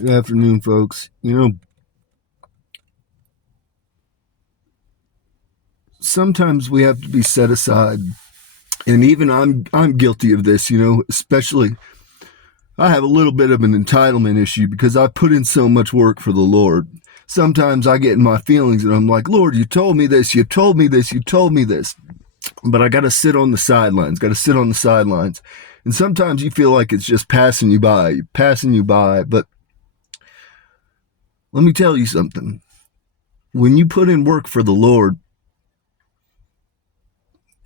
Good afternoon, folks. Sometimes we have to be set aside, and even I'm guilty of this. Especially I have a little bit of an entitlement issue because I put in so much work for the Lord. Sometimes I get in my feelings and I'm like, Lord, you told me this, you told me this, you told me this, but I got to sit on the sidelines. And sometimes you feel like it's just passing you by. But let me tell you something. When you put in work for the Lord,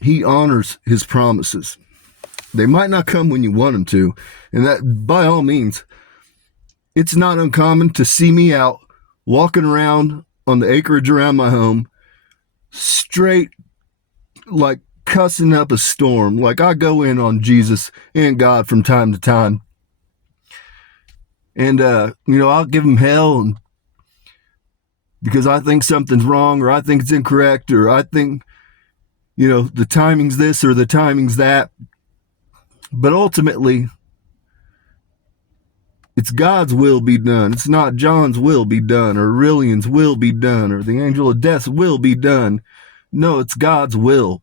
He honors His promises. They might not come when you want them to. And that, by all means, it's not uncommon to see me out walking around on the acreage around my home, straight like cussing up a storm. Like I go in on Jesus and God from time to time. And, I'll give them hell because I think something's wrong, or I think it's incorrect, or I think, the timing's this or the timing's that. But ultimately, it's God's will be done. It's not John's will be done, or Aurelian's will be done, or the angel of death's will be done. No, it's God's will.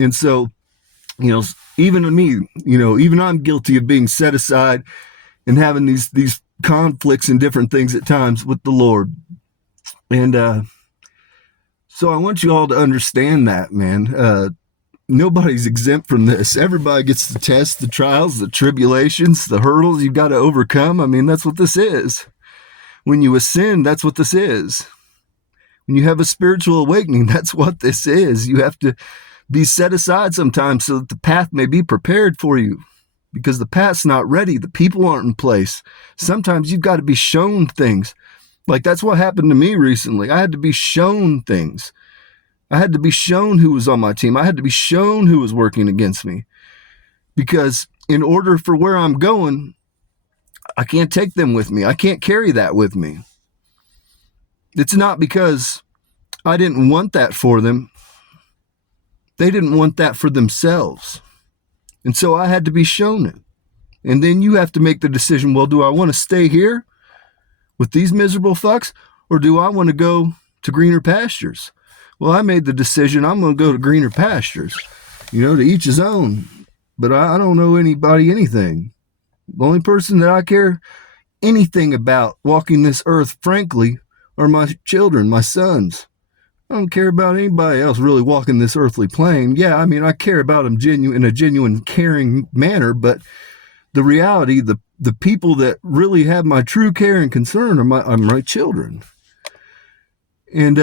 And so, even me, even I'm guilty of being set aside and having these conflicts and different things at times with the Lord. And so I want you all to understand that, man. Nobody's exempt from this. Everybody gets the tests, the trials, the tribulations, the hurdles you've got to overcome. I mean, that's what this is. When you ascend, that's what this is. When you have a spiritual awakening, that's what this is. You have to be set aside sometimes so that the path may be prepared for you, because the path's not ready. The people aren't in place. Sometimes you've got to be shown things. Like that's what happened to me recently. I had to be shown things. I had to be shown who was on my team. I had to be shown who was working against me. Because in order for where I'm going, I can't take them with me. I can't carry that with me. It's not because I didn't want that for them. They didn't want that for themselves. And so I had to be shown it. And then you have to make the decision, well, do I want to stay here with these miserable fucks, or do I want to go to greener pastures? Well, I made the decision I'm going to go to greener pastures, to each his own. But I don't know anybody anything. The only person that I care anything about walking this earth, frankly, are my children, my sons. I don't care about anybody else really walking this earthly plane. Yeah, I mean, I care about them in a genuine, caring manner, but the reality, the people that really have my true care and concern are my children. And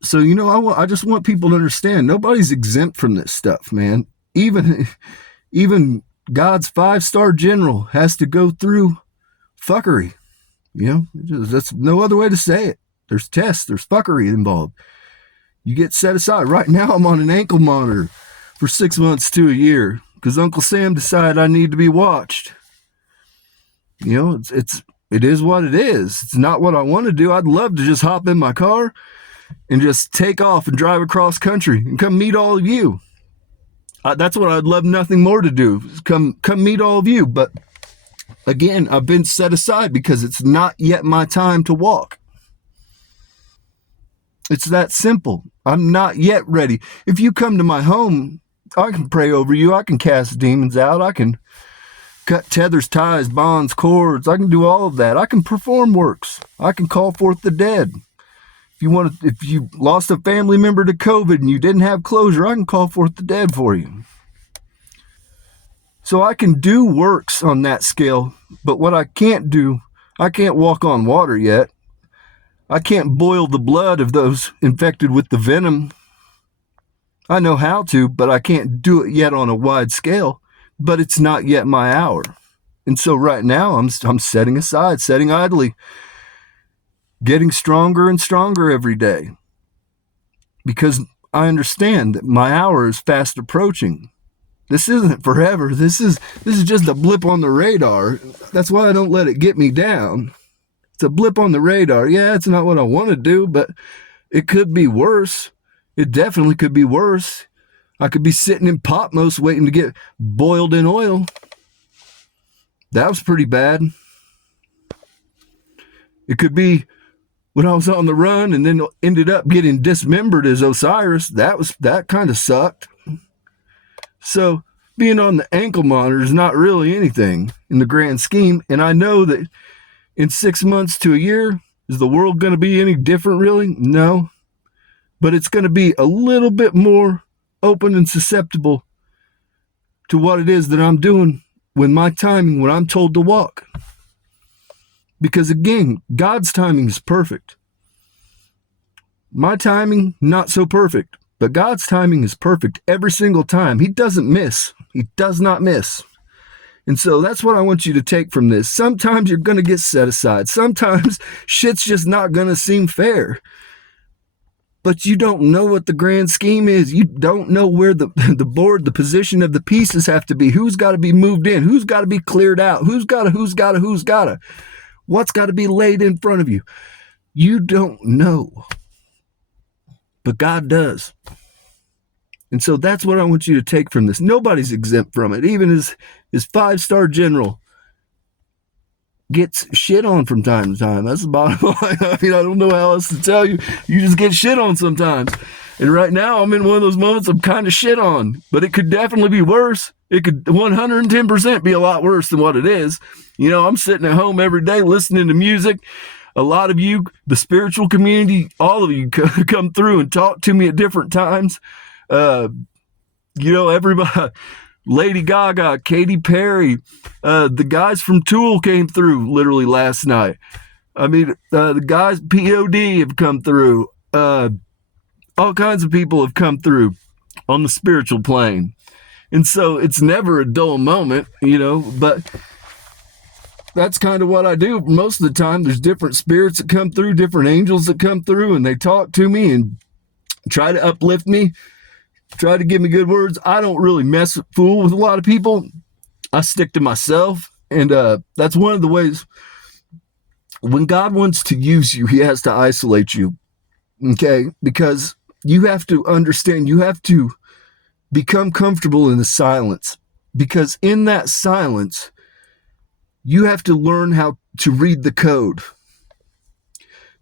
so, I just want people to understand nobody's exempt from this stuff, man. Even God's 5-star general has to go through fuckery. That's no other way to say it. There's tests, there's fuckery involved. You get set aside. Right now, I'm on an ankle monitor for 6 months to a year because Uncle Sam decided I need to be watched. It is what it is. It's not what I want to do. I'd love to just hop in my car and just take off and drive across country and come meet all of you. That's what I'd love nothing more to do. Come meet all of you. But again, I've been set aside because it's not yet my time to walk. It's that simple. I'm not yet ready. If you come to my home, I can pray over you. I can cast demons out. I can cut tethers, ties, bonds, cords. I can do all of that. I can perform works. I can call forth the dead. If you lost a family member to COVID and you didn't have closure, I can call forth the dead for you. So I can do works on that scale, but what I can't do, I can't walk on water yet. I can't boil the blood of those infected with the venom. I know how to, but I can't do it yet on a wide scale, but it's not yet my hour. And so right now I'm setting aside, setting idly, getting stronger and stronger every day, because I understand that my hour is fast approaching. This isn't forever. This is just a blip on the radar. That's why I don't let it get me down. It's a blip on the radar. Yeah, it's not what I want to do, but it could be worse. It definitely could be worse. I could be sitting in Patmos waiting to get boiled in oil. That was pretty bad. It could be when I was on the run and then ended up getting dismembered as Osiris. That kind of sucked. So being on the ankle monitor is not really anything in the grand scheme. And I know that in 6 months to a year, is the world going to be any different, really? No. But it's going to be a little bit more open and susceptible to what it is that I'm doing when I'm told to walk. Because again, God's timing is perfect. My timing, not so perfect. But God's timing is perfect every single time. He doesn't miss. He does not miss. And so that's what I want you to take from this. Sometimes you're going to get set aside. Sometimes shit's just not going to seem fair. But you don't know what the grand scheme is. You don't know where the board, the position of the pieces have to be. Who's got to be moved in? Who's got to be cleared out? Who's got to? What's got to be laid in front of you? You don't know. But God does. And so that's what I want you to take from this. Nobody's exempt from it. Even his 5-star general gets shit on from time to time. That's the bottom line. I mean, I don't know how else to tell you. You just get shit on sometimes. And right now I'm in one of those moments I'm kind of shit on. But it could definitely be worse. It could 110% be a lot worse than what it is. You know, I'm sitting at home every day listening to music. A lot of you, the spiritual community, all of you come through and talk to me at different times. Everybody, Lady Gaga, Katy Perry, the guys from Tool came through literally last night. I mean, the guys, POD have come through. All kinds of people have come through on the spiritual plane. And so it's never a dull moment, but that's kind of what I do. Most of the time, there's different spirits that come through, different angels that come through, and they talk to me and try to uplift me, try to give me good words. I don't really fool with a lot of people. I stick to myself, and that's one of the ways. When God wants to use you, he has to isolate you, okay? Because you have to understand, you have to become comfortable in the silence, because in that silence, you have to learn how to read the code.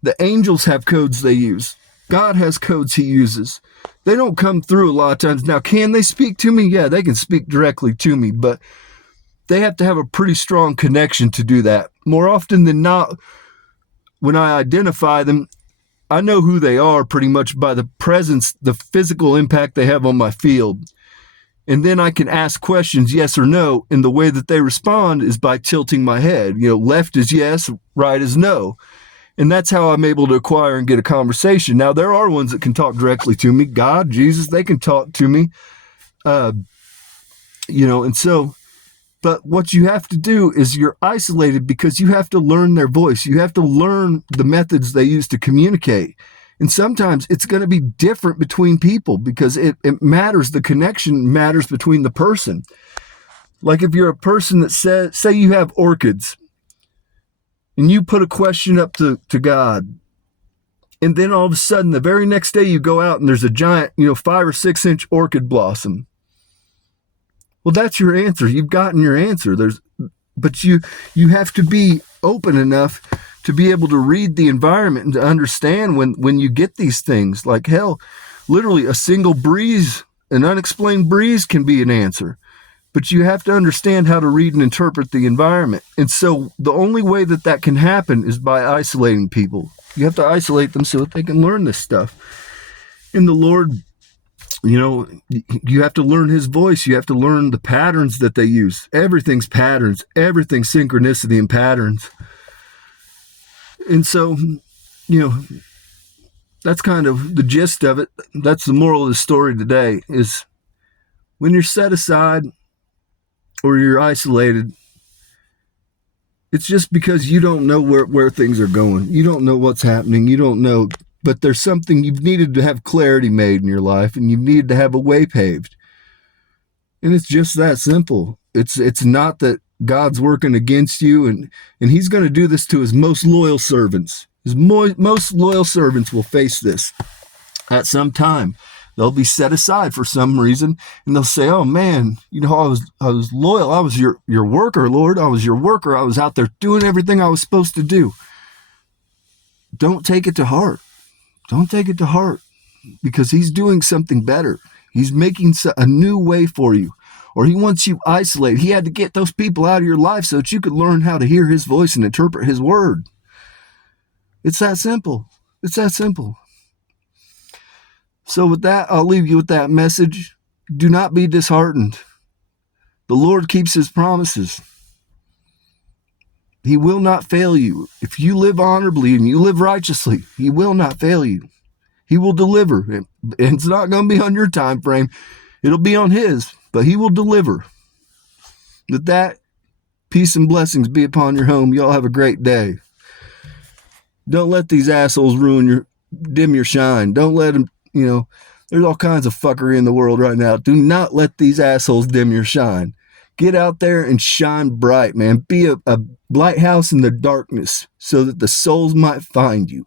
The angels have codes they use. God has codes he uses. They don't come through a lot of times. Now, can they speak to me? Yeah, they can speak directly to me, but they have to have a pretty strong connection to do that. More often than not, when I identify them, I know who they are pretty much by the presence, the physical impact they have on my field. And then I can ask questions, yes or no, and the way that they respond is by tilting my head. Left is yes, right is no. And that's how I'm able to acquire and get a conversation. Now, there are ones that can talk directly to me. God, Jesus, they can talk to me. And so, but what you have to do is you're isolated because you have to learn their voice. You have to learn the methods they use to communicate. And sometimes it's going to be different between people because it matters. The connection matters between the person. Like if you're a person that say you have orchids and you put a question up to God, and then all of a sudden the very next day you go out and there's a giant, 5 or 6 inch orchid blossom. Well, that's your answer. You've gotten your answer. But you have to be open enough to be able to read the environment and to understand when you get these things. Like hell, literally a single breeze, an unexplained breeze can be an answer. But you have to understand how to read and interpret the environment. And so the only way that can happen is by isolating people. You have to isolate them so that they can learn this stuff. And the Lord, you have to learn his voice. You have to learn the patterns that they use. Everything's patterns. Everything's synchronicity and patterns. And so, that's kind of the gist of it. That's the moral of the story today is when you're set aside or you're isolated, it's just because you don't know where things are going. You don't know what's happening. You don't know, but there's something you've needed to have clarity made in your life and you need to have a way paved. And it's just that simple. It's not that God's working against you, and he's going to do this to his most loyal servants. His most loyal servants will face this at some time. They'll be set aside for some reason, and they'll say, oh man, I was loyal. I was your worker, Lord. I was your worker. I was out there doing everything I was supposed to do. don't take it to heart. Don't take it to heart, because he's doing something better. He's making a new way for you, or he wants you isolated. He had to get those people out of your life so that you could learn how to hear his voice and interpret his word. It's that simple. It's that simple. So with that, I'll leave you with that message. Do not be disheartened. The Lord keeps his promises. He will not fail you. If you live honorably and you live righteously, he will not fail you. He will deliver. And it's not going to be on your time frame. It'll be on his, but he will deliver. With that, peace and blessings be upon your home. Y'all have a great day. Don't let these assholes dim your shine. Don't let them, there's all kinds of fuckery in the world right now. Do not let these assholes dim your shine. Get out there and shine bright, man. Be a lighthouse in the darkness so that the souls might find you.